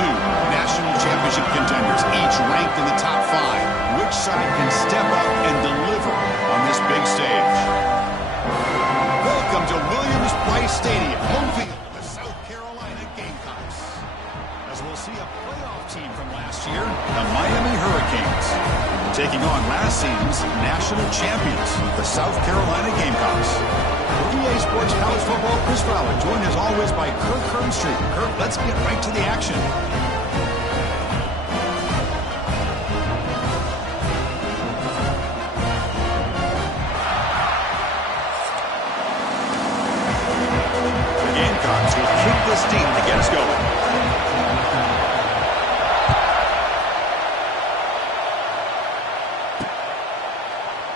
two national championship contenders, each ranked in the top 5. Which side can step up and deliver on this big stage? Welcome to Williams-Brice Stadium, home field, the South Carolina Gamecocks. As we'll see a playoff team from last year, the Miami Hurricanes, taking on last season's national champions, the South Carolina Gamecocks. For EA Sports College Football, Chris Fowler, joined as always by Kirk Hermstreet. Kirk, let's get right to the action. The Gamecocks will kick this deep to get us going.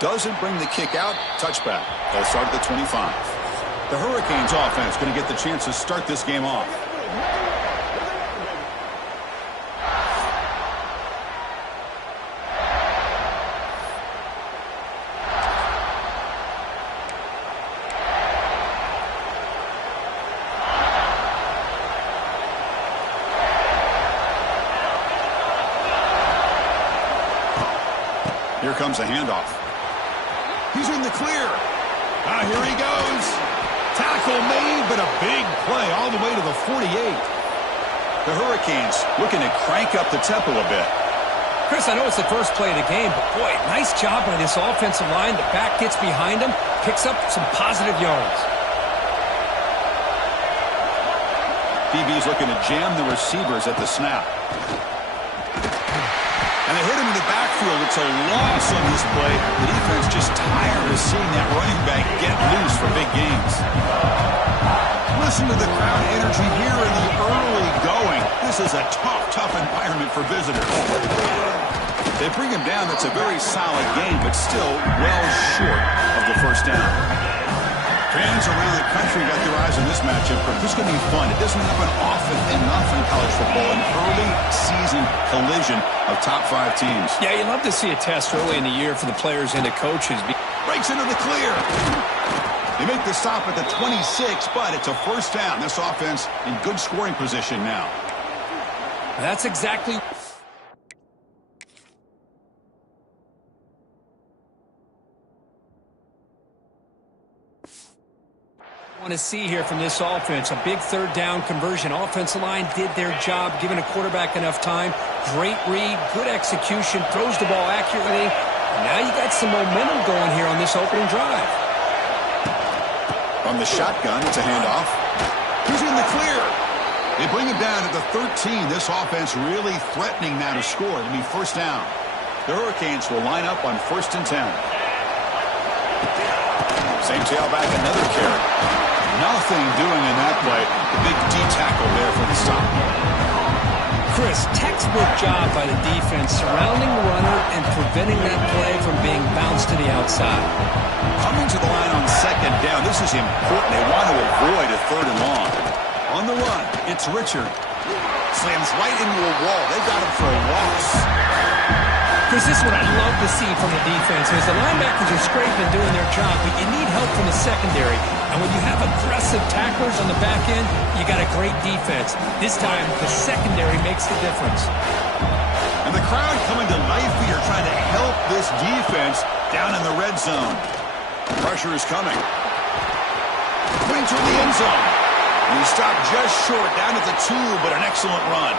Doesn't bring the kick out. Touchback. They'll start at the 25. The Hurricanes offense going to get the chance to start this game off. Here comes a handoff. He's in the clear. Here he goes. Tackle made, but a big play all the way to the 48. The Hurricanes looking to crank up the tempo a bit. Chris, I know it's the first play of the game, but boy, nice job by this offensive line. The back gets behind him, picks up some positive yards. DB's looking to jam the receivers at the snap. And they hit him in the backfield. It's a loss on this play. The defense just tired of seeing that running back get loose for big gains. Listen to the crowd energy here in the early going. This is a tough environment for visitors. They bring him down. That's a very solid game, but still well short of the first down. Fans around the country got their eyes on this matchup, but this is going to be fun. It doesn't happen often enough in college football, an early season collision of top 5 teams. Yeah, you love to see a test early in the year for the players and the coaches. Breaks into the clear. They make the stop at the 26, but it's a first down. This offense in good scoring position now. That's exactly... want to see here from this offense. A big third down conversion. Offensive line did their job, giving a quarterback enough time. Great read, good execution, throws the ball accurately. And now you got some momentum going here on this opening drive. From the shotgun, it's a handoff. He's in the clear. They bring him down at the 13. This offense really threatening now to score. It'll be first down. The Hurricanes will line up on 1st and 10. Same tailback, another carry. Nothing doing in that play. The big D tackle there for the stop. Chris, textbook job by the defense surrounding the runner and preventing that play from being bounced to the outside. Coming to the line on 2nd down. This is important. They want to avoid a 3rd and long. On the run, it's Richard. Slams right into a wall. They got him for a loss. Chris, this is what I love to see from the defense. Is the linebackers are scraping, doing their job, but you need help from the secondary. And when you have aggressive tacklers on the back end, you got a great defense. This time, the secondary makes the difference. And the crowd coming to life here, trying to help this defense down in the red zone. Pressure is coming. Going to the end zone. And he stopped just short, down at the 2, but an excellent run.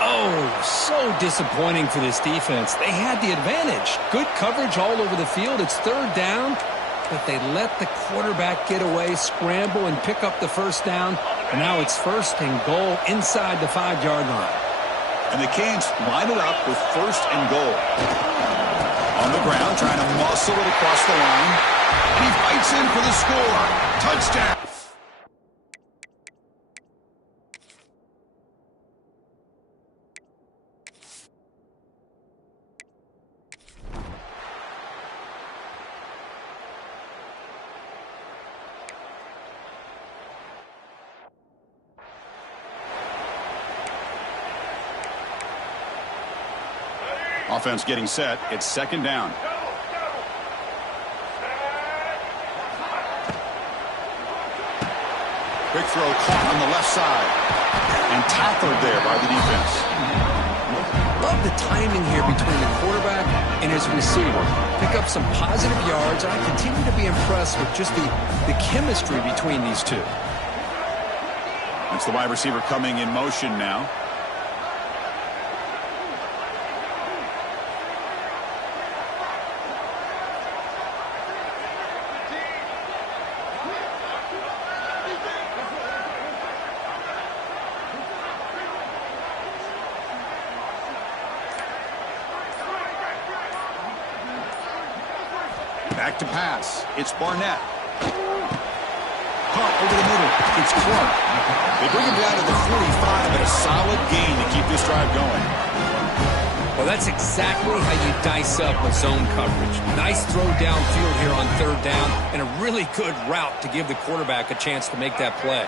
Oh, so disappointing for this defense. They had the advantage. Good coverage all over the field. It's 3rd down, but they let the quarterback get away, scramble, and pick up the first down. And now it's 1st and goal inside the 5-yard line. And the Canes line it up with 1st and goal. On the ground, trying to muscle it across the line. And he fights in for the score. Touchdown. Offense getting set. It's 2nd down. Quick throw caught on the left side. And tackled there by the defense. Love the timing here between the quarterback and his receiver. Pick up some positive yards, and I continue to be impressed with just the chemistry between these two. It's the wide receiver coming in motion now. Back to pass. It's Barnett. Caught over the middle. It's Clark. They bring him down to the 45, but a solid gain to keep this drive going. Well, that's exactly how you dice up a zone coverage. Nice throw downfield here on third down, and a really good route to give the quarterback a chance to make that play.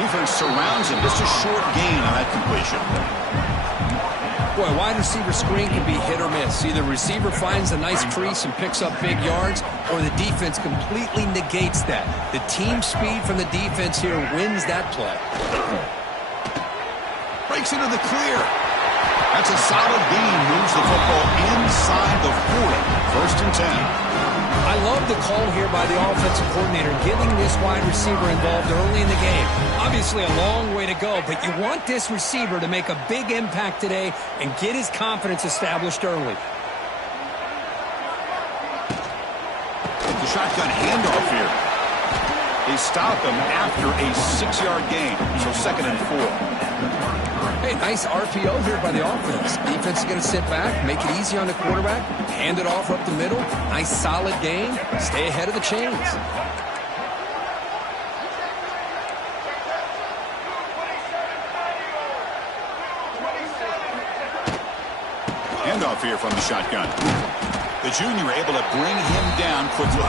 Defense surrounds him. Just a short gain on that completion. Boy, wide receiver screen can be hit or miss. Either receiver finds a nice crease and picks up big yards, or the defense completely negates that. The team speed from the defense here wins that play. Breaks into the clear. That's a solid gain. Moves the football inside the 40. First and 10. I love the call here by the offensive coordinator, getting this wide receiver involved early in the game. Obviously a long way to go, but you want this receiver to make a big impact today and get his confidence established early. The shotgun handoff here. They stop him after a 6-yard gain, so 2nd and 4. Hey, nice RPO here by the offense. Defense is going to sit back, make it easy on the quarterback, hand it off up the middle. Nice solid gain. Stay ahead of the chains. Handoff here from the shotgun. The junior able to bring him down quickly.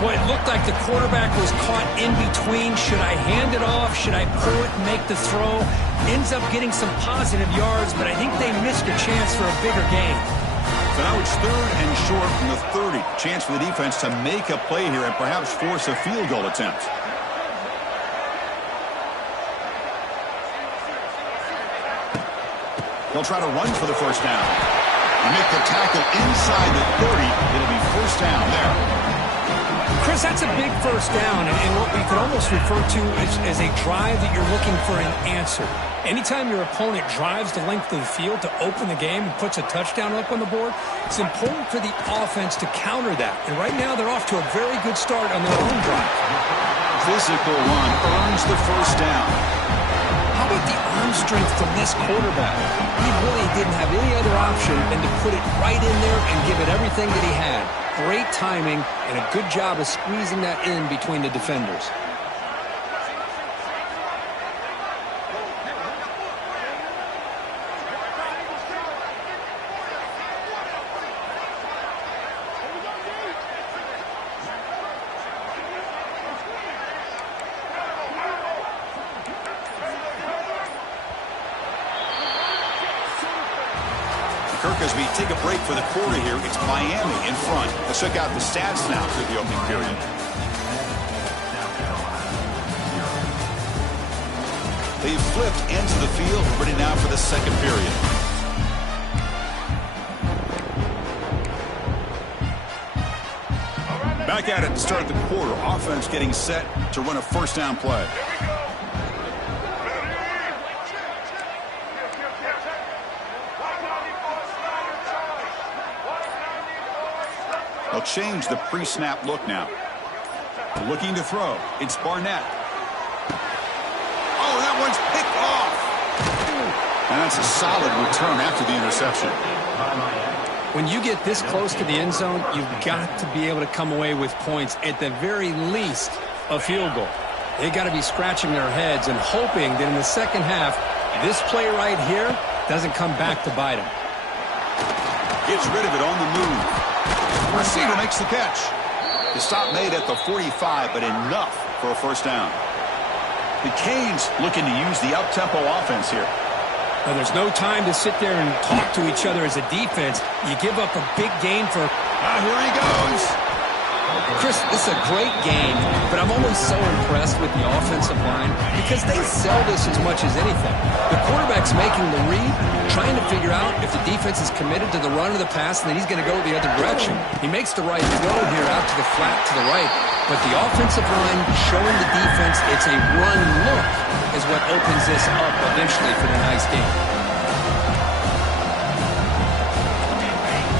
Well, it looked like the quarterback was caught in between. Should I hand it off? Should I pull it and make the throw? Ends up getting some positive yards, but I think they missed a chance for a bigger gain. So now it's 3rd and short from the 30. Chance for the defense to make a play here and perhaps force a field goal attempt. They'll try to run for the first down. They make the tackle inside the 30. It'll be first down there. Chris, that's a big first down, and what we could almost refer to as a drive that you're looking for an answer. Anytime your opponent drives the length of the field to open the game and puts a touchdown up on the board, it's important for the offense to counter that. And right now they're off to a very good start on their own drive. Physical run earns the first down. How about the arm strength from this quarterback? He really didn't have any other option than to put it right in there and give it everything that he had. Great timing and a good job of squeezing that in between the defenders. Kirk, as we take a break for the quarter here, it's Miami in front. Let's check out the stats now through the opening period. They've flipped ends of the field, ready now for the second period. Back at it to start the quarter. Offense getting set to run a first down play. They'll change the pre-snap look now. Looking to throw. It's Barnett. Oh, that one's picked off. And that's a solid return after the interception. When you get this close to the end zone, you've got to be able to come away with points, at the very least, a field goal. They got to be scratching their heads and hoping that in the second half, this play right here doesn't come back to bite them. Gets rid of it on the move. Receiver makes the catch. The stop made at the 45, but enough for a first down. The Canes looking to use the up-tempo offense here. Now, there's no time to sit there and talk to each other as a defense. You give up a big gain for Here he goes. Chris, this is a great game, but I'm always so impressed with the offensive line because they sell this as much as anything. The quarterback's making the read, trying to figure out if the defense is committed to the run or the pass, and then he's going to go the other direction. He makes the right throw here out to the flat to the right, but the offensive line showing the defense it's a run look is what opens this up eventually for the nice game.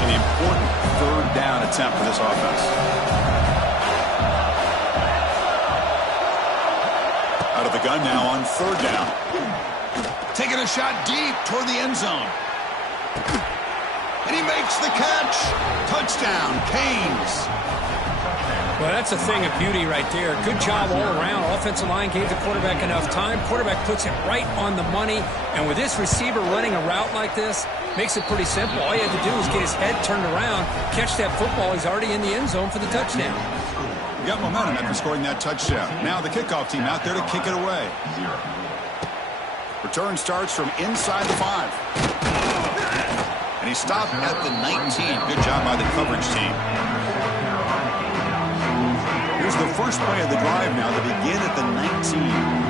An important third down attempt for this offense. Out of the gun now on third down. Taking a shot deep toward the end zone. And he makes the catch. Touchdown, Canes. Well, that's a thing of beauty right there. Good job all around. Offensive line gave the quarterback enough time. Quarterback puts it right on the money. And with this receiver running a route like this, makes it pretty simple. All you have to do is get his head turned around, catch that football. He's already in the end zone for the touchdown. We got momentum after scoring that touchdown. Now the kickoff team out there to kick it away. Return starts from inside the 5. And he stopped at the 19. Good job by the coverage team. Here's the first play of the drive now to begin at the 19.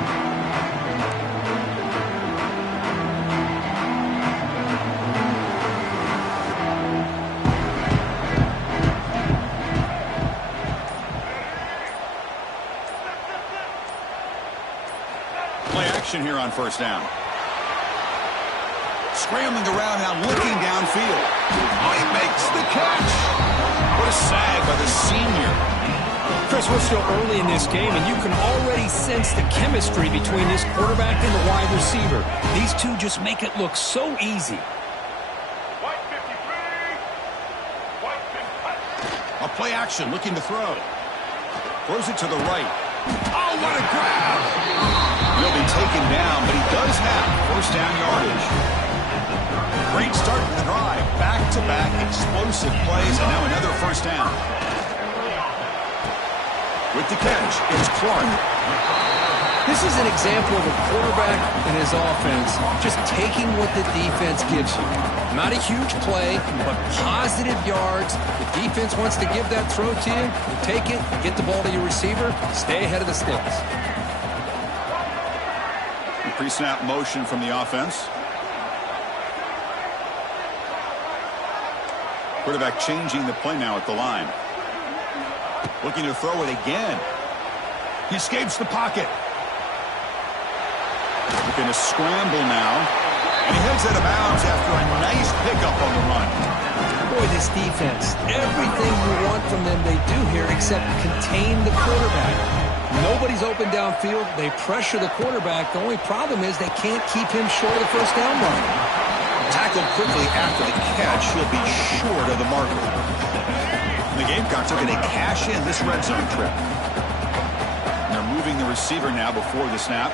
Here on first down. Scrambling around now, looking downfield. Oh, he makes the catch. What a sag by the senior. Chris, we're still early in this game, and you can already sense the chemistry between this quarterback and the wide receiver. These two just make it look so easy. A play action, looking to throw. Throws it to the right. Oh, what a grab! He'll be taken down, but he does have first down yardage. Great start to the drive. Back-to-back explosive plays, and now another first down. With the catch, it's Clark. This is an example of a quarterback and his offense just taking what the defense gives you. Not a huge play, but positive yards. The defense wants to give that throw to you. You take it, get the ball to your receiver, stay ahead of the sticks. Pre-snap motion from the offense. Quarterback changing the play now at the line. Looking to throw it again. He escapes the pocket. Looking to scramble now. And he heads out of bounds after a nice pickup on the run. Boy, this defense, everything you want from them they do here except contain the quarterback. Nobody's open downfield. They pressure the quarterback. The only problem is they can't keep him short of the first down line. Tackled quickly after the catch. He'll be short of the marker. The Gamecocks are going to cash in this red zone trip. And they're moving the receiver now before the snap.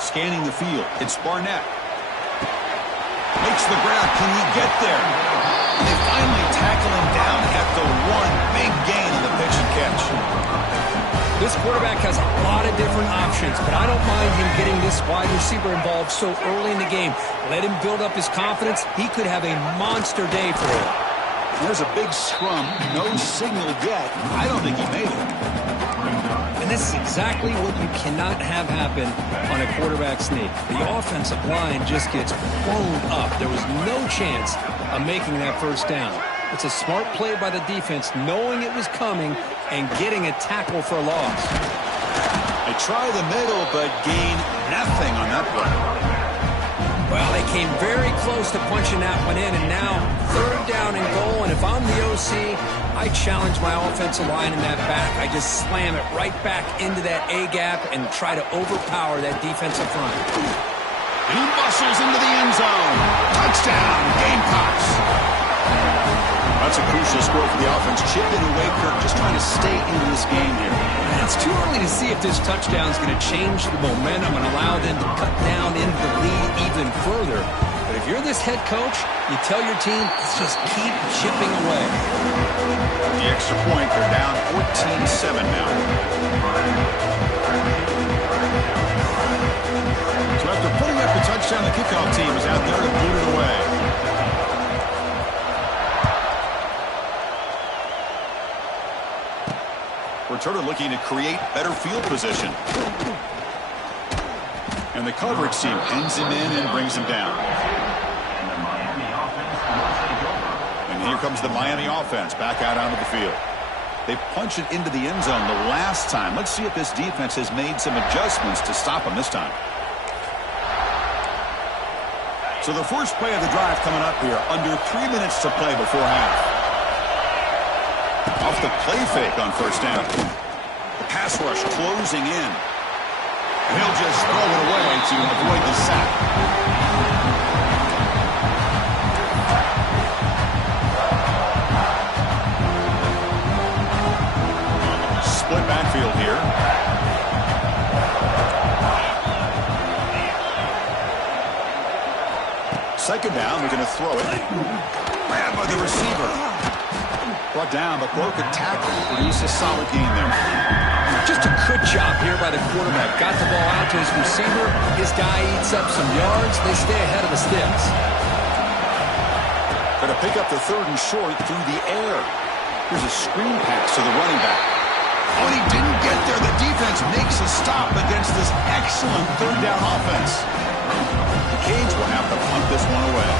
Scanning the field. It's Barnett. Makes the grab. Can he get there? And they finally tackle him down at the 1. Big gain on the pitch and catch. This quarterback has a lot of different options, but I don't mind him getting this wide receiver involved so early in the game. Let him build up his confidence. He could have a monster day for it. There's a big scrum. No signal yet. I don't think he made it. And this is exactly what you cannot have happen on a quarterback sneak. The offensive line just gets blown up. There was no chance of making that first down. It's a smart play by the defense, knowing it was coming and getting a tackle for a loss. They try the middle, but gain nothing on that play. Well, they came very close to punching that one in, and now third down and goal. And if I'm the OC, I challenge my offensive line in that back. I just slam it right back into that A-gap and try to overpower that defensive front. And he muscles into the end zone. Touchdown, Gamecocks. That's a crucial score for the offense. Chipping away, Kirk, just trying to stay in this game here. It's too early to see if this touchdown is going to change the momentum and allow them to cut down into the lead even further. But if you're this head coach, you tell your team, let's just keep chipping away. The extra point, they're down 14-7 now. on the kickoff team is out there to boot it away. Returner looking to create better field position. And the coverage team pins him in and brings him down. And here comes the Miami offense back out onto the field. They punched it into the end zone the last time. Let's see if this defense has made some adjustments to stop them this time. So the first play of the drive coming up here, under 3 minutes to play before half. Off the play fake on first down. The pass rush closing in. And he'll just throw it away to avoid the sack. Split backfield here. Second down, they're going to throw it. Grabbed by the receiver. Brought down, but broke a tackle. Produced a solid gain there. Just a good job here by the quarterback. Got the ball out to his receiver. His guy eats up some yards. They stay ahead of the sticks. Going to pick up the third and short through the air. Here's a screen pass to the running back. Oh, and he didn't get there. The defense makes a stop against this excellent third down offense. The Canes will have to punt this one away.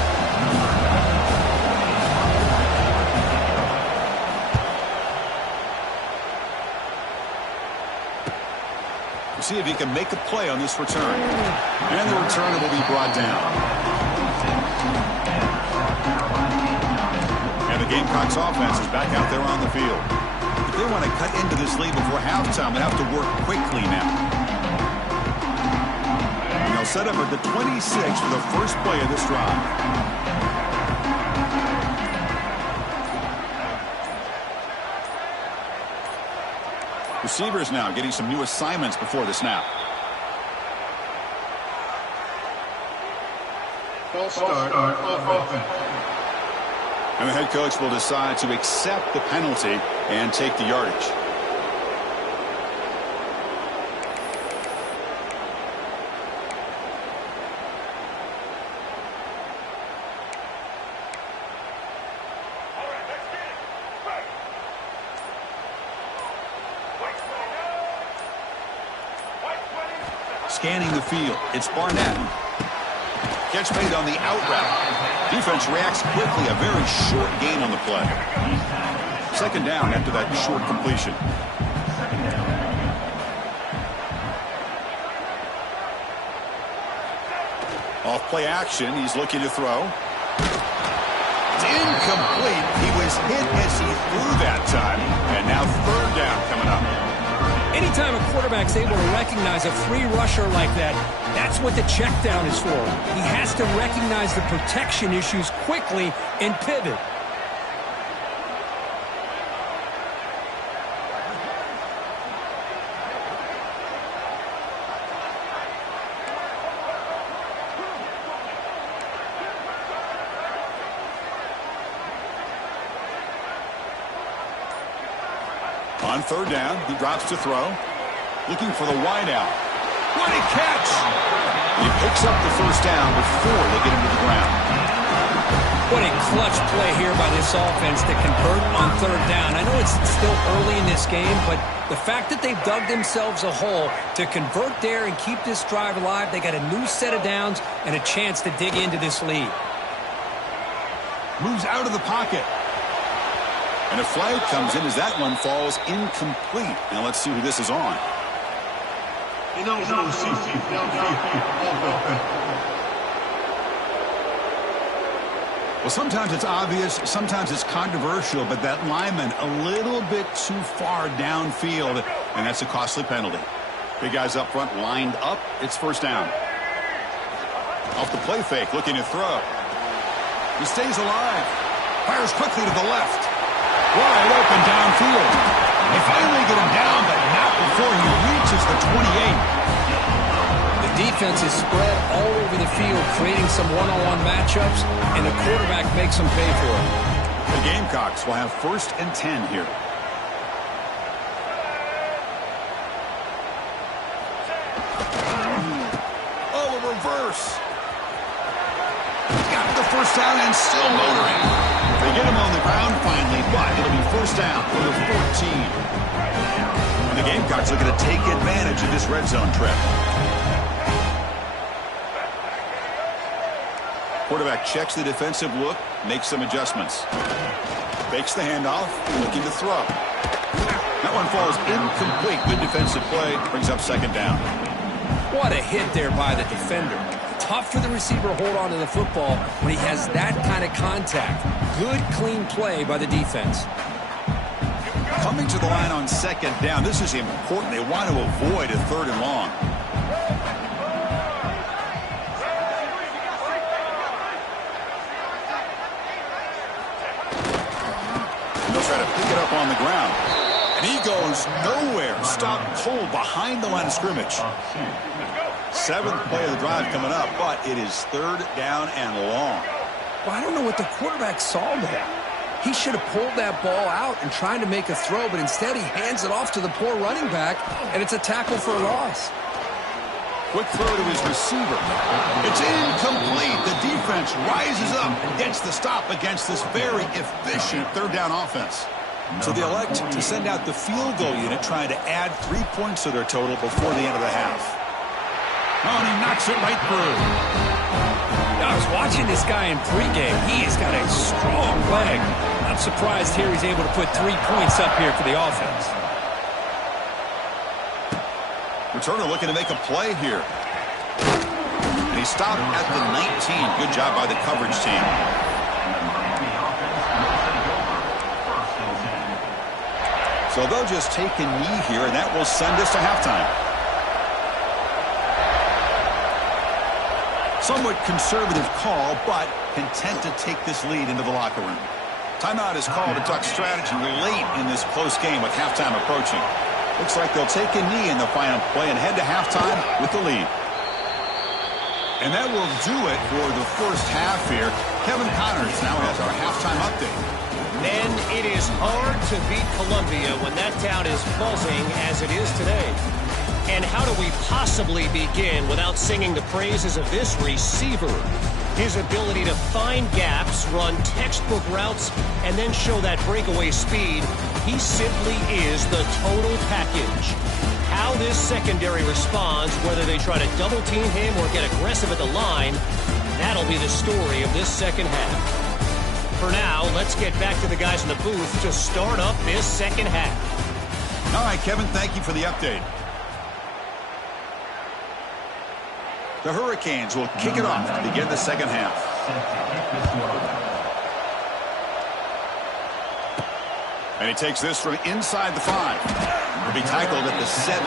We'll see if he can make a play on this return. And the return will be brought down. And the Gamecocks offense is back out there on the field. If they want to cut into this lead before halftime, they have to work quickly now. And they'll set up at the 26 for the first play of this drive. Receivers now getting some new assignments before the snap. False start offense. And the head coach will decide to accept the penalty and take the yardage. Scanning the field, it's Barnett. Catch made on the out route. Defense reacts quickly, a very short gain on the play. Second down after that short completion. Off play action, he's looking to throw. It's incomplete. He was hit as he threw that time. And now third down coming up. Anytime a quarterback's able to recognize a free rusher like that, that's what the check down is for. He has to recognize the protection issues quickly and pivot. On third down, he drops to throw. Looking for the wide out. What a catch! He picks up the first down before they get him to the ground. What a clutch play here by this offense to convert on third down. I know it's still early in this game, but the fact that they've dug themselves a hole to convert there and keep this drive alive, they got a new set of downs and a chance to dig into this lead. Moves out of the pocket. And a flag comes in as that one falls incomplete. Now let's see who this is on. Well, sometimes it's obvious, sometimes it's controversial, but that lineman a little bit too far downfield, and that's a costly penalty. Big guys up front lined up. It's first down. Off the play fake, looking to throw. He stays alive. Fires quickly to the left. Wide open downfield. They finally get him down, but not before he reaches the 28. The defense is spread all over the field, creating some one-on-one matchups, and the quarterback makes them pay for it. The Gamecocks will have 1st and 10 here. Oh, a reverse. first down and still motoring. They get him on the ground finally, but it'll be first down for the 14. And the Gamecocks looking to take advantage of this red zone trip. Quarterback checks the defensive look, makes some adjustments. Fakes the handoff, looking to throw. That one falls incomplete. Good defensive play, brings up second down. What a hit there by the defender. Tough for the receiver to hold on to the football when he has that kind of contact. Good, clean play by the defense. Coming to the line on second down, this is important. They want to avoid a third and long. They'll try to pick it up on the ground. And he goes nowhere. Stop cold behind the line of scrimmage. Seventh play of the drive coming up, but it is third down and long. Well, I don't know what the quarterback saw there. He should have pulled that ball out and tried to make a throw, but instead he hands it off to the poor running back, and it's a tackle for a loss. Quick throw to his receiver. It's incomplete. The defense rises up and gets the stop against this very efficient third down offense. So they elect to send out the field goal unit, trying to add 3 points to their total before the end of the half. Oh, and he knocks it right through. I was watching this guy in pregame. He's got a strong leg. I'm surprised here he's able to put 3 points up here for the offense. Returner looking to make a play here. And he stopped at the 19. Good job by the coverage team. So they'll just take a knee here, and that will send us to halftime. Somewhat conservative call, but content to take this lead into the locker room. Timeout is called to talk strategy late in this close game with halftime approaching. Looks like they'll take a knee in the final play and head to halftime with the lead. And that will do it for the first half here. Kevin Connors now has our halftime update. Men, it is hard to beat Columbia when that town is buzzing as it is today. And how do we possibly begin without singing the praises of this receiver? His ability to find gaps, run textbook routes, and then show that breakaway speed. He simply is the total package. How this secondary responds, whether they try to double team him or get aggressive at the line, that'll be the story of this second half. For now, let's get back to the guys in the booth to start up this second half. All right, Kevin, thank you for the update. The Hurricanes will kick it off to begin the second half. And he takes this from inside the 5. Will be tackled at the 17.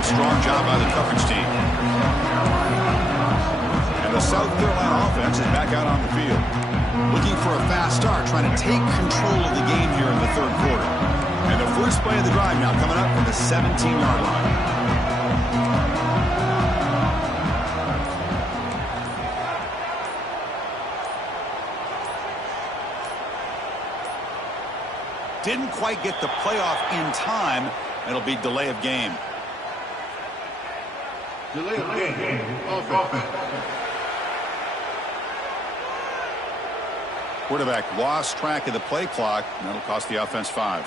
Strong job by the coverage team. And the South Carolina offense is back out on the field. Looking for a fast start, trying to take control of the game here in the third quarter. And the first play of the drive now coming up from the 17-yard line. Didn't quite get the playoff in time. It'll be delay of game. Delay of game. Offense. Quarterback lost track of the play clock, and that'll cost the offense 5.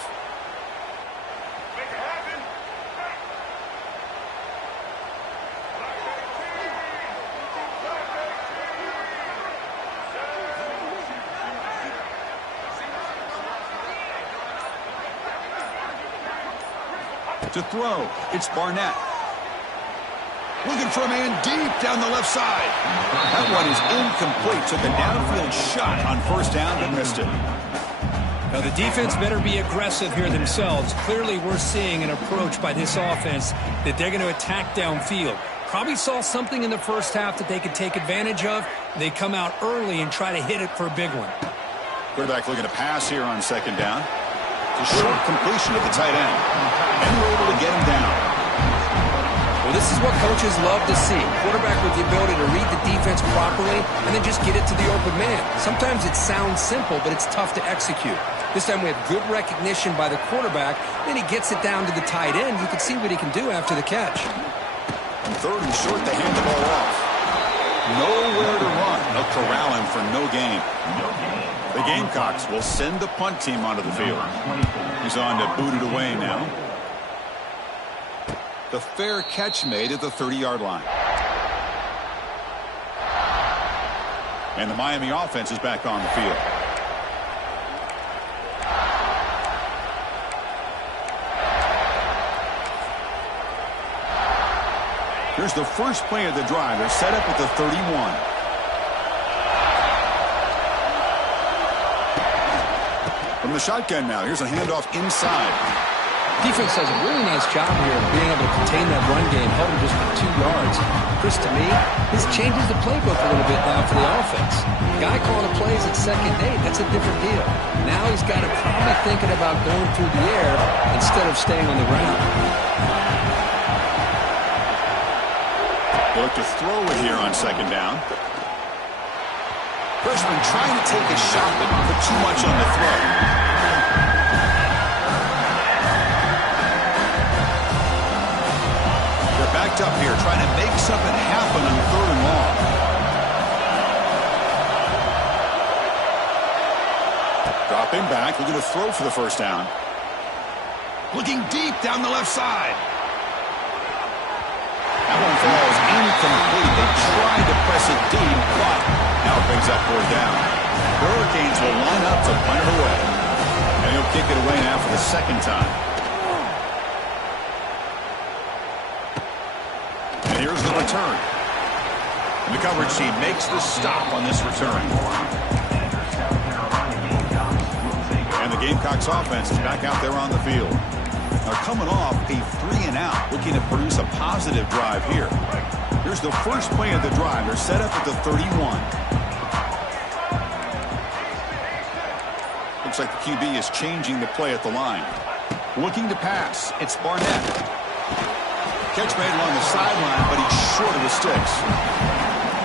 To throw, it's Barnett. Looking for a man deep down the left side. That one is incomplete. Took a downfield shot on first down, but missed it. Now, the defense better be aggressive here themselves. Clearly, we're seeing an approach by this offense that they're going to attack downfield. Probably saw something in the first half that they could take advantage of. They come out early and try to hit it for a big one. Quarterback looking to pass here on second down. It's a short completion of the tight end. And we're able to get him down. Well, this is what coaches love to see. Quarterback with the ability to read the defense properly and then just get it to the open man. Sometimes it sounds simple, but it's tough to execute. This time we have good recognition by the quarterback. Then he gets it down to the tight end. You can see what he can do after the catch. And third and short, they hand the ball off. Nowhere to run. They'll corral him for no gain. The Gamecocks will send the punt team onto the field. He's on to boot it away now. The fair catch made at the 30-yard line. And the Miami offense is back on the field. Here's the first play of the drive. They're set up at the 31. From the shotgun now, here's a handoff inside. Defense does a really nice job here of being able to contain that run game, held him just for 2 yards. Chris, to me, this changes the playbook a little bit now for the offense. Guy calling the plays at 2nd and 8, that's a different deal. Now he's got to probably thinking about going through the air instead of staying on the ground. They look to throw it here on 2nd down. Freshman trying to take a shot, but not put too much on the throw. They're backed up here, trying to make something happen on 3rd and long. Dropping back, looking to throw for the first down. Looking deep down the left side. That one falls incomplete. They tried to press it deep, but now it brings up 4th down. The Hurricanes will line up to punt it away. And he'll kick it away now for the 2nd time. And here's the return. And the coverage team makes the stop on this return. And the Gamecocks offense is back out there on the field. Now coming off a 3-and-out, looking to produce a positive drive here. Here's the first play of the drive. They're set up at the 31. Looks like the QB is changing the play at the line. Looking to pass. It's Barnett. Catch made along the sideline, but he's short of the sticks.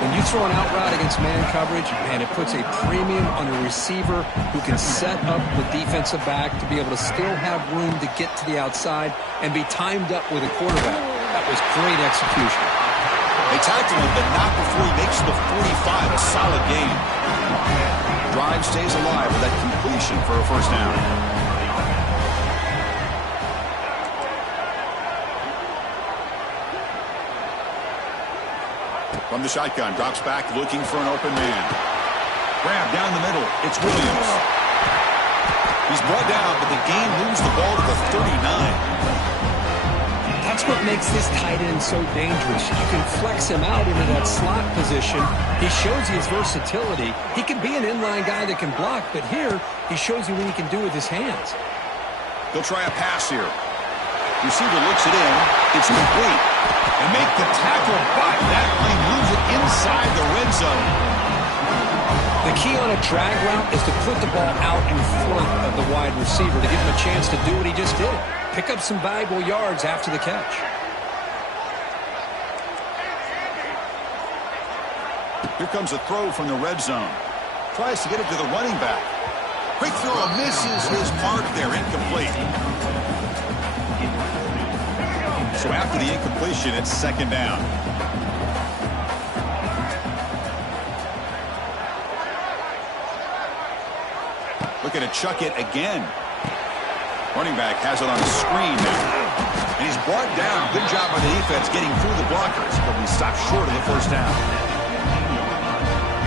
When you throw an out route against man coverage, man, it puts a premium on a receiver who can set up the defensive back to be able to still have room to get to the outside and be timed up with a quarterback. That was great execution. They tackled him, but not before he makes the 45, a solid gain. Drive stays alive with that completion for a first down. From the shotgun, drops back, looking for an open man. Grab down the middle. It's Williams. He's brought down, but the game moves the ball to the 39. That's what makes this tight end so dangerous. You can flex him out into that slot position. He shows you his versatility. He can be an inline guy that can block, but here he shows you what he can do with his hands. They'll try a pass here. Receiver looks it in. It's complete. And make the tackle, but that plane moves it inside the red zone. The key on a drag route is to put the ball out in front of the wide receiver to give him a chance to do what he just did. Pick up some valuable yards after the catch. Here comes a throw from the red zone. Tries to get it to the running back. Quick throw, misses his mark there, incomplete. So after the incompletion, it's 2nd down. Looking to chuck it again. Running back has it on the screen now. And he's brought down. Good job by the defense getting through the blockers, but we stopped short of the first down.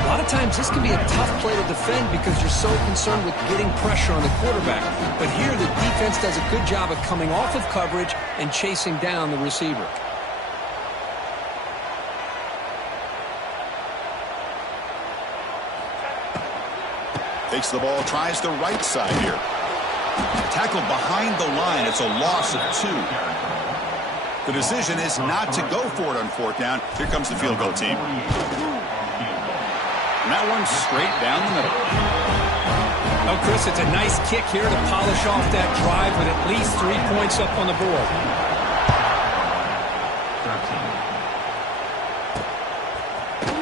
A lot of times this can be a tough play to defend because you're so concerned with getting pressure on the quarterback. But here the defense does a good job of coming off of coverage and chasing down the receiver. Takes the ball, tries the right side here. Tackled behind the line. It's a loss of 2. The decision is not to go for it on 4th down. Here comes the field goal team. And that one's straight down the middle. Oh, Chris, it's a nice kick here to polish off that drive with at least 3 points up on the board.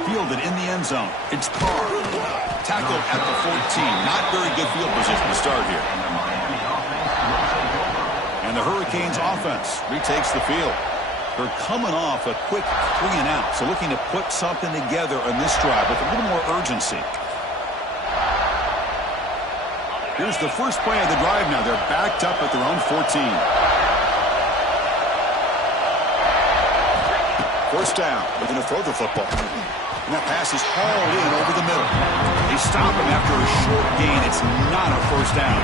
Fielded in the end zone. It's Carr. Tackled at the 14. Not very good field position to start here. And the Hurricanes offense retakes the field. They're coming off a quick 3-and-out, so looking to put something together on this drive with a little more urgency. Here's the first play of the drive now. They're backed up at their own 14. First down. They're going to throw the football. And that pass is hauled in over the middle. They stop him after a short gain. It's not a first down.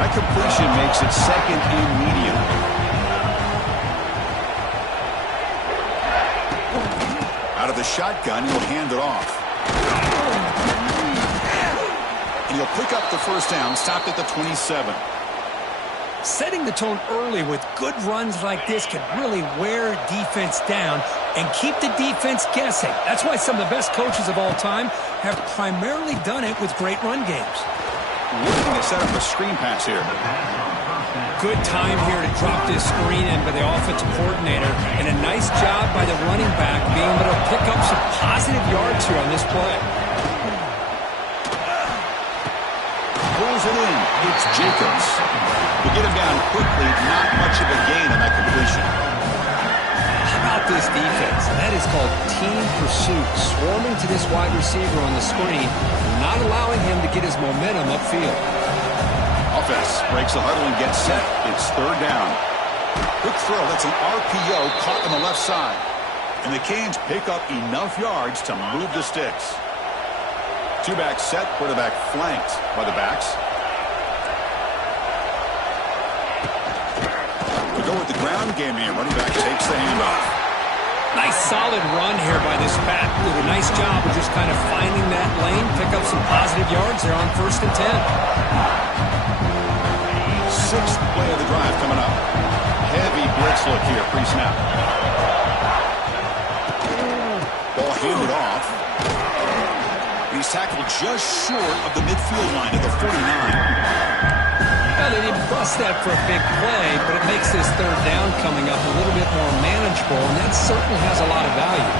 That completion makes it second and medium. Out of the shotgun, he'll hand it off. And he'll pick up the first down, stopped at the 27. Setting the tone early with good runs like this can really wear defense down and keep the defense guessing. That's why some of the best coaches of all time have primarily done it with great run games. Looking to set up a screen pass here. Good time here to drop this screen in by the offensive coordinator, and a nice job by the running back being able to pick up some positive yards here on this play. Pulls it in. It's Jacobs. To get him down quickly, not much of a gain on that completion. How about this defense? That is called team pursuit. Swarming to this wide receiver on the screen, not allowing him to get his momentum upfield. Offense breaks the huddle and gets set. It's third down. Quick throw. That's an RPO caught on the left side. And the Canes pick up enough yards to move the sticks. Two-back set. Quarterback flanked by the backs. To go with the ground game here. Running back takes the handoff. Nice solid run here by this back. Did a nice job of just kind of finding that lane. Pick up some positive yards there on 1st and 10. Sixth play of the drive coming up. Heavy blitz look here, pre-snap. Ball handed off. He's tackled just short of the midfield line at the 49. Well, they didn't bust that for a big play, but it makes this third down coming up a little bit more manageable, and that certainly has a lot of value.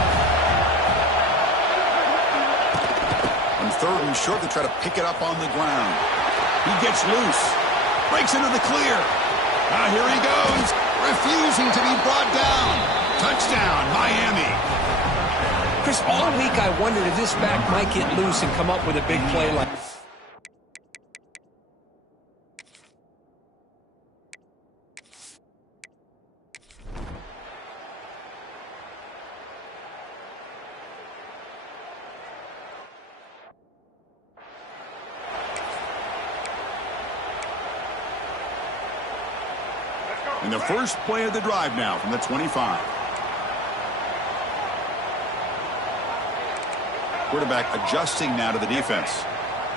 On third and short, they try to pick it up on the ground. He gets loose. Breaks into the clear. Here he goes. Refusing to be brought down. Touchdown, Miami. Chris, all week I wondered if this back might get loose and come up with a big play like this. And the first play of the drive now from the 25. Quarterback adjusting now to the defense.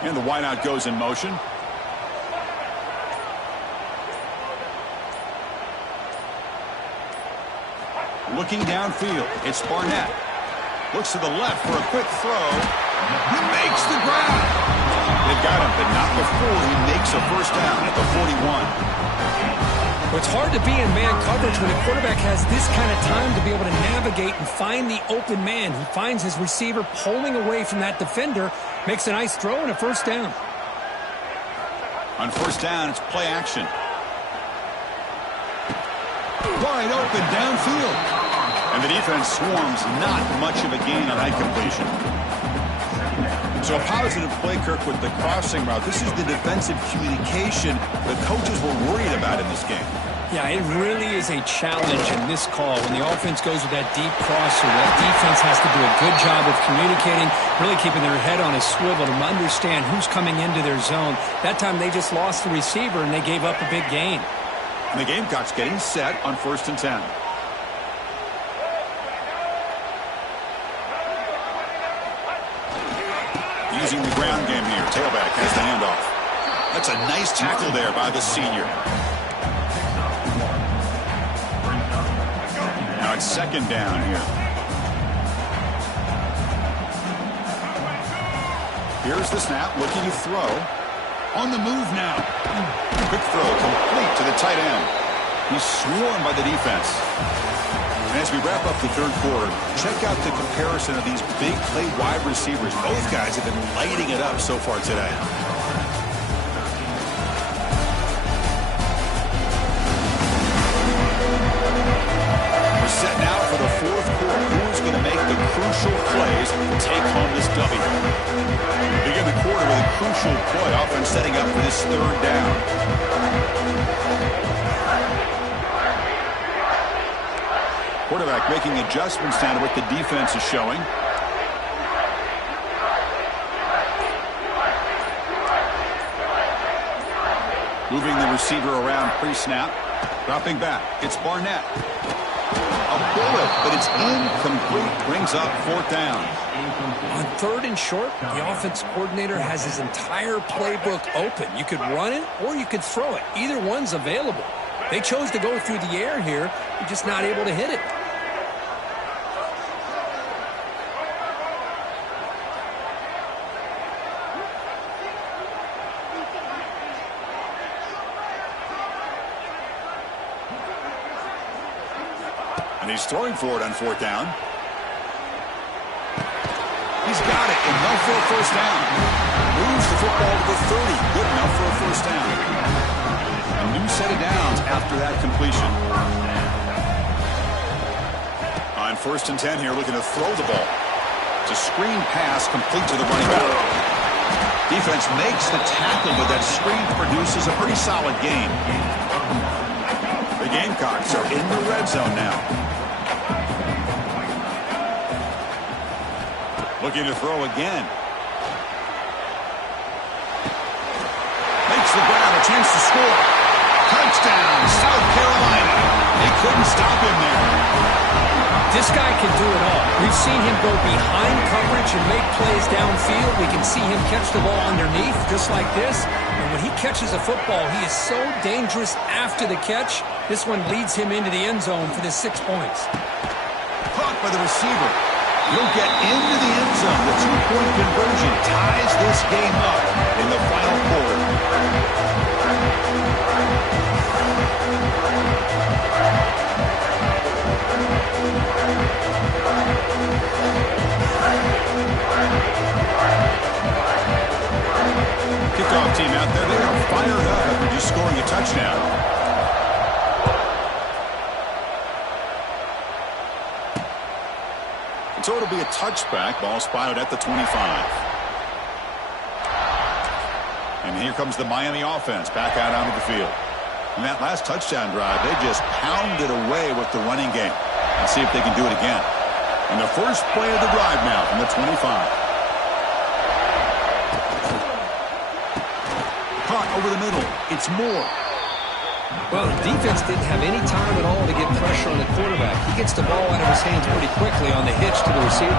And the wideout goes in motion. Looking downfield, it's Barnett. Looks to the left for a quick throw. He makes the grab. They've got him, but not before he makes a first down at the 41. Well, it's hard to be in man coverage when the quarterback has this kind of time to be able to navigate and find the open man. He finds his receiver pulling away from that defender, makes a nice throw and a first down. On first down, it's play action. Wide open downfield. And the defense swarms, not much of a gain on that completion. So a positive play, Kirk, with the crossing route. This is the defensive communication the coaches were worried about in this game. Yeah, it really is a challenge in this call. When the offense goes with that deep crosser, that defense has to do a good job of communicating, really keeping their head on a swivel to understand who's coming into their zone. That time they just lost the receiver and they gave up a big gain. And the Gamecocks getting set on 1st and 10. Using the ground game here. Tailback has the handoff. That's a nice tackle there by the senior. Now it's second down here. Here's the snap, looking to throw. On the move now. Quick throw complete to the tight end. He's swarmed by the defense. And as we wrap up the third quarter, check out the comparison of these big play wide receivers. Both guys have been lighting it up so far today. crucial plays to take home this W. Begin the quarter with a crucial play. Offense setting up for this third down. Quarterback making adjustments down to what the defense is showing. Moving the receiver around pre-snap. Dropping back. It's Barnett. A bullet, but it's incomplete. Brings up fourth down. On third and short, the offense coordinator has his entire playbook open. You could run it or you could throw it. Either one's available. They chose to go through the air here. They're just not able to hit it. And he's throwing for it on fourth down. He's got it. Enough for a first down. Moves the football to the 30. Good enough for a first down. A new set of downs after that completion. On 1st and 10 here, looking to throw the ball. It's a screen pass complete to the running back. Defense makes the tackle, but that screen produces a pretty solid gain. The Gamecocks are in the red zone now. Looking to throw again. Makes the grab, a chance to score. Touchdown, South Carolina. They couldn't stop him there. This guy can do it all. We've seen him go behind coverage and make plays downfield. We can see him catch the ball underneath, just like this. And when he catches a football, he is so dangerous after the catch. This one leads him into the end zone for the 6 points. Caught by the receiver. He'll get into the end zone. The two-point conversion ties this game up in the final quarter. Kickoff team out there, they are fired up after just scoring a touchdown. So it'll be a touchback. Ball spotted at the 25. And here comes the Miami offense back out onto the field. In that last touchdown drive, they just pounded away with the running game. Let's see if they can do it again. And the first play of the drive now from the 25. Caught over the middle. It's Moore. Well, the defense didn't have any time at all to get pressure on the quarterback. He gets the ball out of his hands pretty quickly on the hitch to the receiver.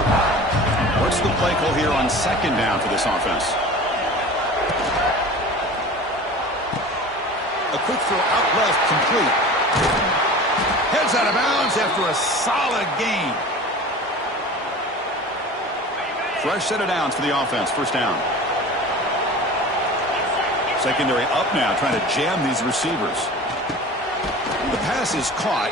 What's the play call here on second down for this offense? A quick throw out left, complete. Heads out of bounds after a solid gain. Fresh set of downs for the offense, first down. Secondary up now, trying to jam these receivers. The pass is caught.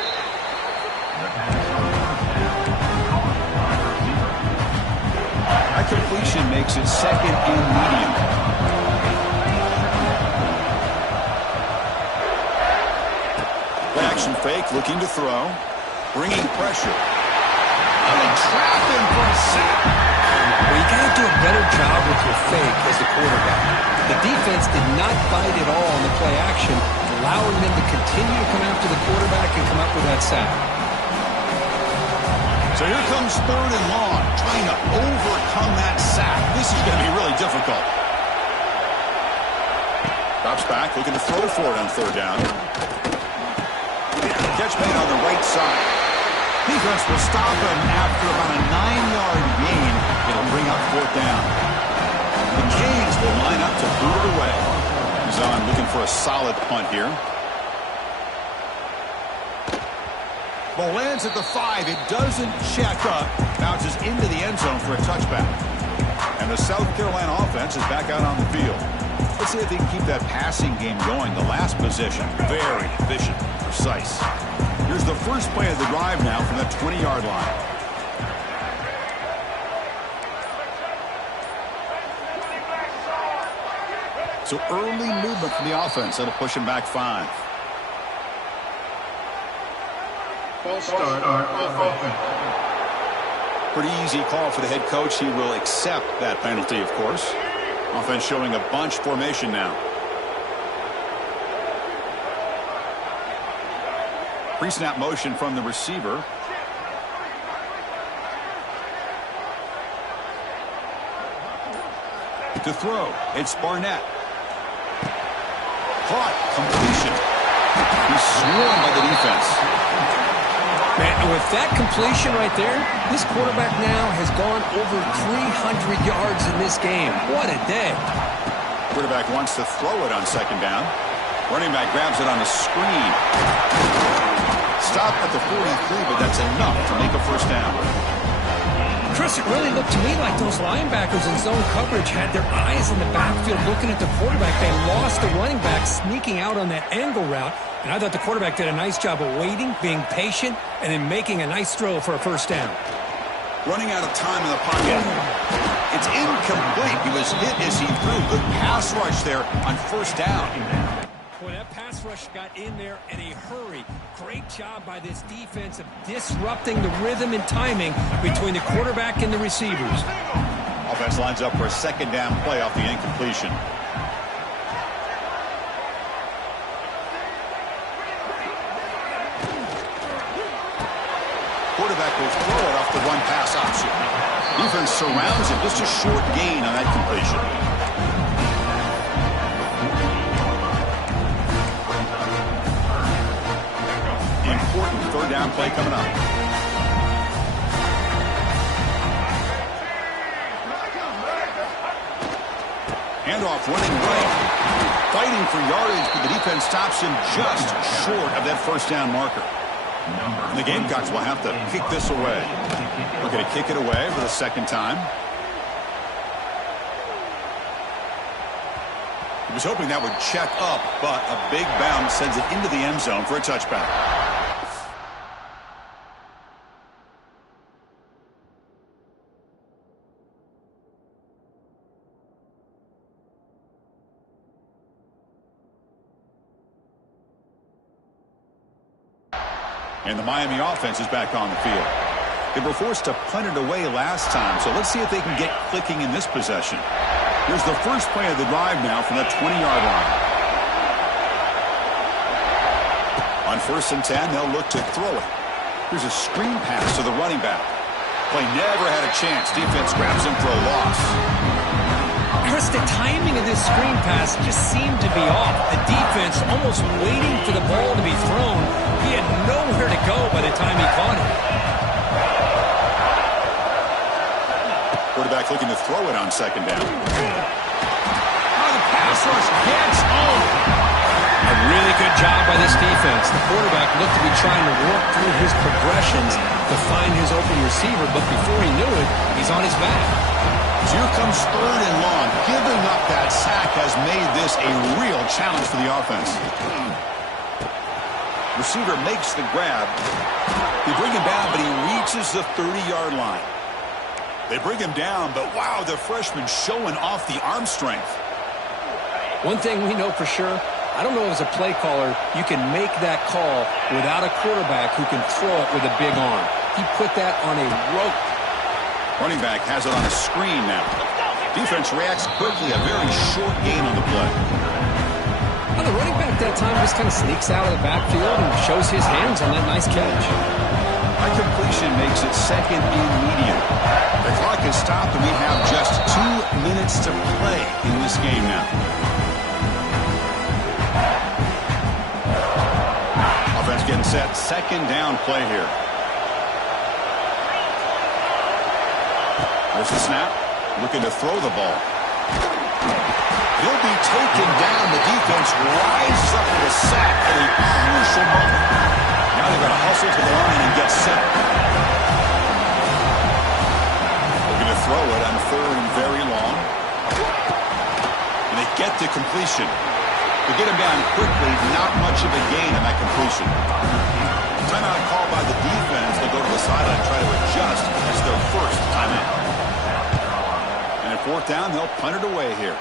That completion makes it second and medium. Action fake, looking to throw. Bringing pressure. Oh, they trap him for a sack. Well, you got to do a better job with your fake as a quarterback. The defense did not bite at all on the play action, allowing them to continue to come after the quarterback and come up with that sack. So here comes third and long, trying to overcome that sack. This is going to be really difficult. Drops back, looking to throw for it on third down. Catch made on the right side. Defense will stop him after about a 9-yard gain. It'll bring up fourth down. The Canes will line up to boot it away. He's on looking for a solid punt here. Ball lands at the 5. It doesn't check up. Bounces into the end zone for a touchback. And the South Carolina offense is back out on the field. Let's see if they can keep that passing game going. The last possession, very efficient, precise. Here's the first play of the drive now from the 20-yard line. So early movement from the offense. That'll push him back 5. False start on offense. Pretty easy call for the head coach. He will accept that penalty, of course. Offense showing a bunch formation now. Pre-snap motion from the receiver. To throw, it's Barnett. Caught, completion. He's swarmed by the defense. Man, and with that completion right there, this quarterback now has gone over 300 yards in this game. What a day. Quarterback wants to throw it on second down. Running back grabs it on a screen. Stop at the 43, but that's enough to make a first down. Chris, it really looked to me like those linebackers in zone coverage had their eyes in the backfield looking at the quarterback. They lost the running back sneaking out on that angle route, and I thought the quarterback did a nice job of waiting, being patient, and then making a nice throw for a first down. Running out of time in the pocket. It's incomplete. He was hit as he threw. Good pass rush there on first down. Boy, that pass rush got in there in a hurry. Great job by this defense of disrupting the rhythm and timing between the quarterback and the receivers. Offense lines up for a second down play off the incompletion. Quarterback will throw it off the run pass option. Defense surrounds him. Just a short gain on that completion. Important third down play coming up. Handoff running right. Fighting for yardage, but the defense stops him just short of that first down marker. And the Gamecocks will have to kick this away. We're going to kick it away for the second time. He was hoping that would check up, but a big bounce sends it into the end zone for a touchback. And the Miami offense is back on the field. They were forced to punt it away last time, so let's see if they can get clicking in this possession. Here's the first play of the drive now from the 20-yard line. On 1st and 10, they'll look to throw it. Here's a screen pass to the running back. Play never had a chance. Defense grabs him for a loss. Chris, the timing of this screen pass just seemed to be off. The defense almost waiting for the ball to be thrown. He had nowhere to go by the time he caught it. Quarterback looking to throw it on second down. Oh, the pass rush gets home. A really good job by this defense. The quarterback looked to be trying to work through his progressions to find his open receiver, but before he knew it, he's on his back. So here comes 3rd and long. Giving up that sack has made this a real challenge for the offense. Receiver makes the grab. They bring him down, but he reaches the 30-yard line. They bring him down, but wow, the freshman showing off the arm strength. One thing we know for sure, I don't know as a play caller, you can make that call without a quarterback who can throw it with a big arm. He put that on a rope. Running back has it on a screen now. Defense reacts quickly, a very short gain on the play. Now the running back that time just kind of sneaks out of the backfield and shows his hands on that nice catch. High completion makes it second and medium. The clock is stopped and we have just 2 minutes to play in this game now. Offense getting set. Second down play here. There's the snap. Looking to throw the ball. He'll be taken down. The defense rises up with a sack at a crucial moment. Now they've got to hustle to the line and get set. Looking to throw it on 3rd and very long. And they get the completion. They get him down quickly. Not much of a gain on that completion. Timeout called by the defense. They'll go to the sideline and try to adjust. That's their first timeout. And at 4th down, they'll punt it away here.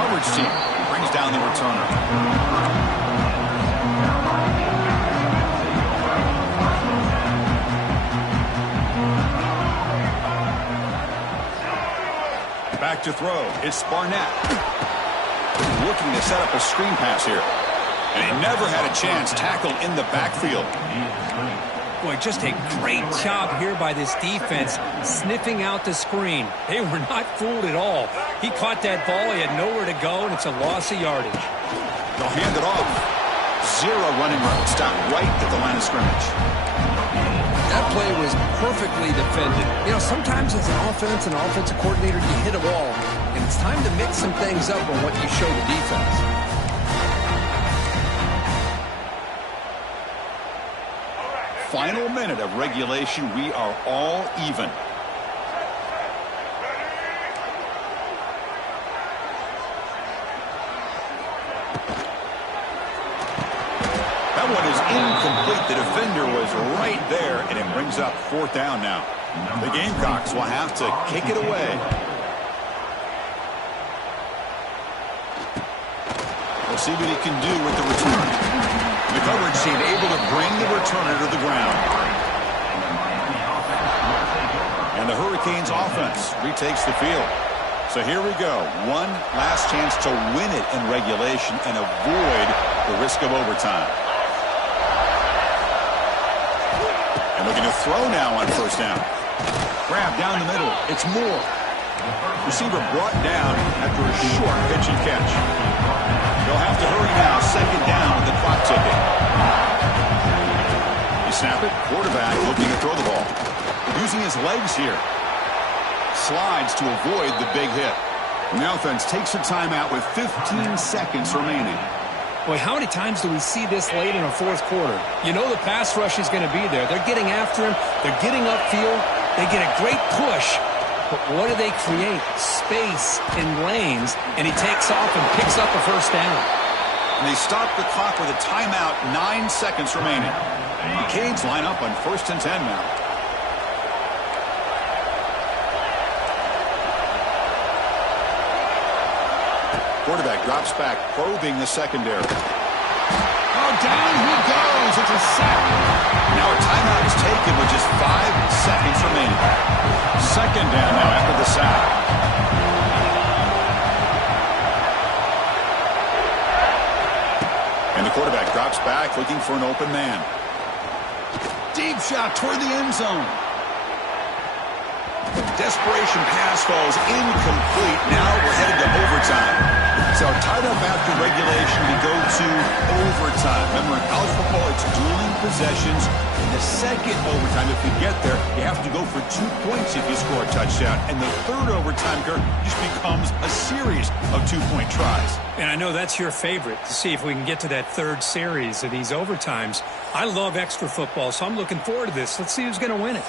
Coverage team brings down the returner. Back to throw. It's Barnett. Looking to set up a screen pass here. And he never had a chance. Tackled in the backfield. Boy, just a great job here by this defense, sniffing out the screen. They were not fooled at all. He caught that ball. He had nowhere to go, and it's a loss of yardage. They'll hand it off. Zero running road. Stop right at the line of scrimmage. That play was perfectly defended. You know, sometimes as an offensive coordinator, you hit a wall, and it's time to mix some things up on what you show the defense. Final minute of regulation. We are all even. That one is incomplete. The defender was right there, and it brings up 4th down now. The Gamecocks will have to kick it away. We'll see what he can do with the return. The coverage team able to bring the returner to the ground. And the Hurricanes offense retakes the field. So here we go. One last chance to win it in regulation and avoid the risk of overtime. And looking to throw now on 1st down. Grab down the middle. It's Moore. Receiver brought down after a short pitch and catch. They'll have to hurry now. 2nd down with the clock ticking. You snap it. Quarterback looking to throw the ball. Using his legs here. Slides to avoid the big hit. And the offense takes a timeout with 15 seconds remaining. Boy, how many times do we see this late in a 4th quarter? You know the pass rush is going to be there. They're getting after him. They're getting upfield. They get a great push. But what do they create? Space in lanes, and he takes off and picks up a 1st down. And they stop the clock with a timeout, 9 seconds remaining. The Canes line up on 1st and 10 now. Quarterback drops back, probing the secondary. Oh, down he goes. It's a sack. Now a timeout is taken with just 5 seconds remaining. 2nd down now after the sack. And the quarterback drops back looking for an open man. Deep shot toward the end zone. Desperation pass falls incomplete. Now we're headed to overtime. So tied up after regulation, we go to overtime. Remember, in college football, it's dueling possessions. In the 2nd overtime, if you get there, you have to go for 2 points if you score a touchdown. And the 3rd overtime, Kirk, just becomes a series of 2-point tries. And I know that's your favorite, to see if we can get to that 3rd series of these overtimes. I love extra football, so I'm looking forward to this. Let's see who's going to win it.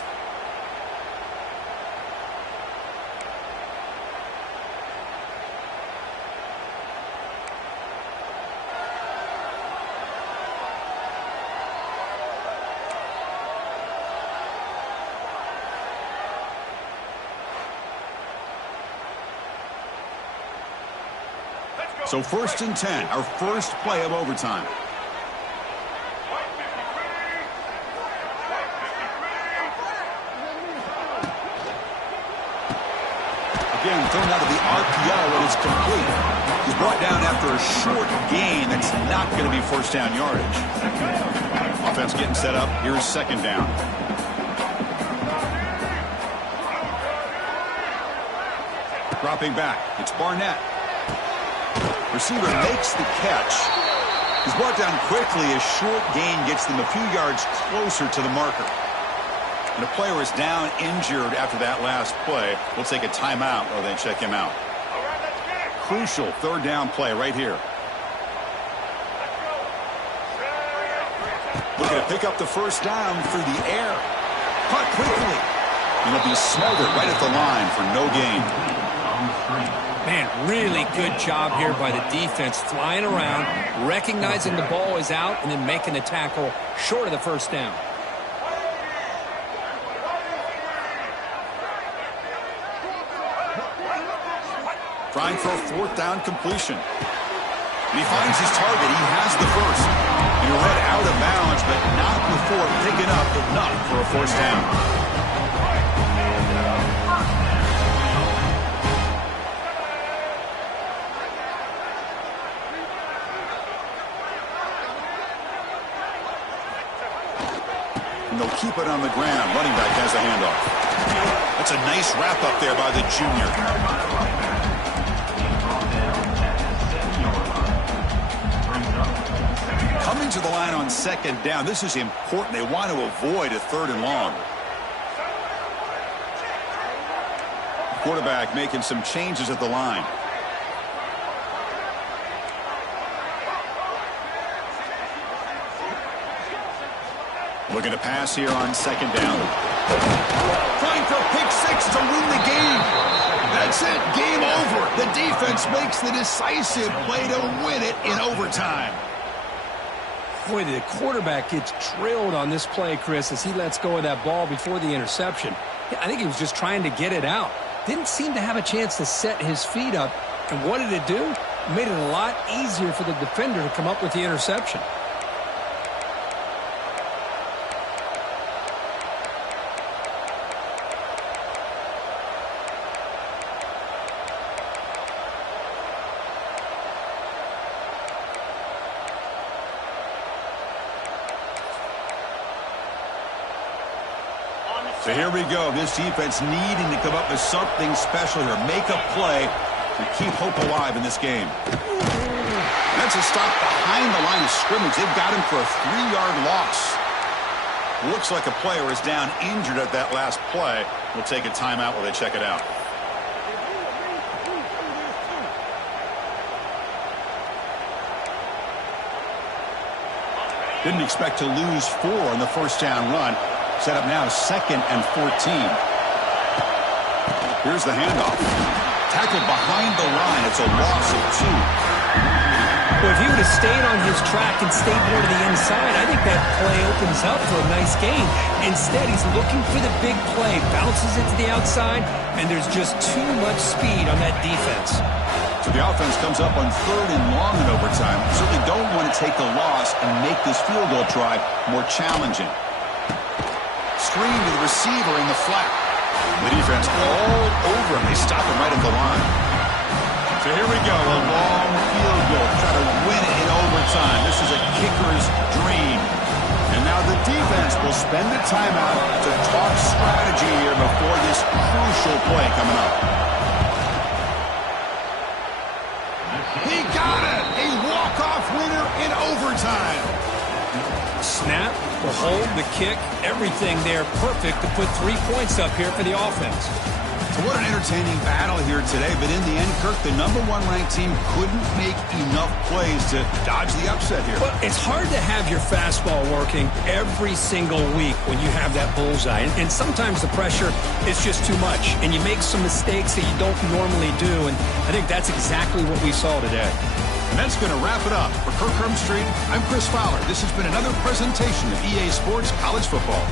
So 1st and 10, our first play of overtime. Again, thrown out of the RPO, and it's complete. He's brought down after a short gain. That's not going to be 1st down yardage. Offense getting set up. Here's 2nd down. Dropping back. It's Barnett. Receiver makes the catch. He's brought down quickly. A short gain gets them a few yards closer to the marker. And a player is down injured after that last play. We'll take a timeout or then check him out. Crucial 3rd down play right here. Looking to pick up the 1st down through the air. Caught quickly. And it'll be smothered right at the line for no gain. Man, really good job here by the defense, flying around, recognizing the ball is out, and then making the tackle short of the 1st down. Trying for a 4th down completion. And he finds his target. He has the 1st. He read out of bounds, but not before picking up enough for a 1st down. they'll keep it on the ground. Running back has the handoff. That's a nice wrap-up there by the junior. Coming to the line on second down. This is important. They want to avoid a 3rd and long. Quarterback making some changes at the line. Looking to pass here on second down. Trying for pick 6 to win the game. That's it. Game over. The defense makes the decisive play to win it in overtime. Boy, the quarterback gets drilled on this play, Chris, as he lets go of that ball before the interception. I think he was just trying to get it out. Didn't seem to have a chance to set his feet up. And what did it do? It made it a lot easier for the defender to come up with the interception. So here we go. This defense needing to come up with something special here. Make a play to keep hope alive in this game. That's a stop behind the line of scrimmage. They've got him for a 3-yard loss. Looks like a player is down injured at that last play. We'll take a timeout while they check it out. Didn't expect to lose 4 on the first down run. Set up now 2nd and 14. Here's the handoff. Tackled behind the line. It's a loss of 2. Well, if he would have stayed on his track and stayed more to the inside, I think that play opens up for a nice gain. Instead, he's looking for the big play. Bounces it to the outside, and there's just too much speed on that defense. So the offense comes up on 3rd and long in overtime. Certainly don't want to take the loss and make this field goal try more challenging. Screen to the receiver in the flat. The defense all over him. They stop him right at the line. So here we go. A long field goal. Try to win it in overtime. This is a kicker's dream. And now the defense will spend the timeout to talk strategy here before this crucial play coming up. He got it! A walk-off winner in overtime. Snap, the hold, the kick, everything there perfect to put 3 points up here for the offense. So what an entertaining battle here today, but in the end, Kirk, the #1 ranked team couldn't make enough plays to dodge the upset here. Well, it's hard to have your fastball working every single week when you have that bullseye. And sometimes the pressure is just too much, and you make some mistakes that you don't normally do, and I think that's exactly what we saw today. And that's going to wrap it up. For Kirk Street, I'm Chris Fowler. This has been another presentation of EA Sports College Football.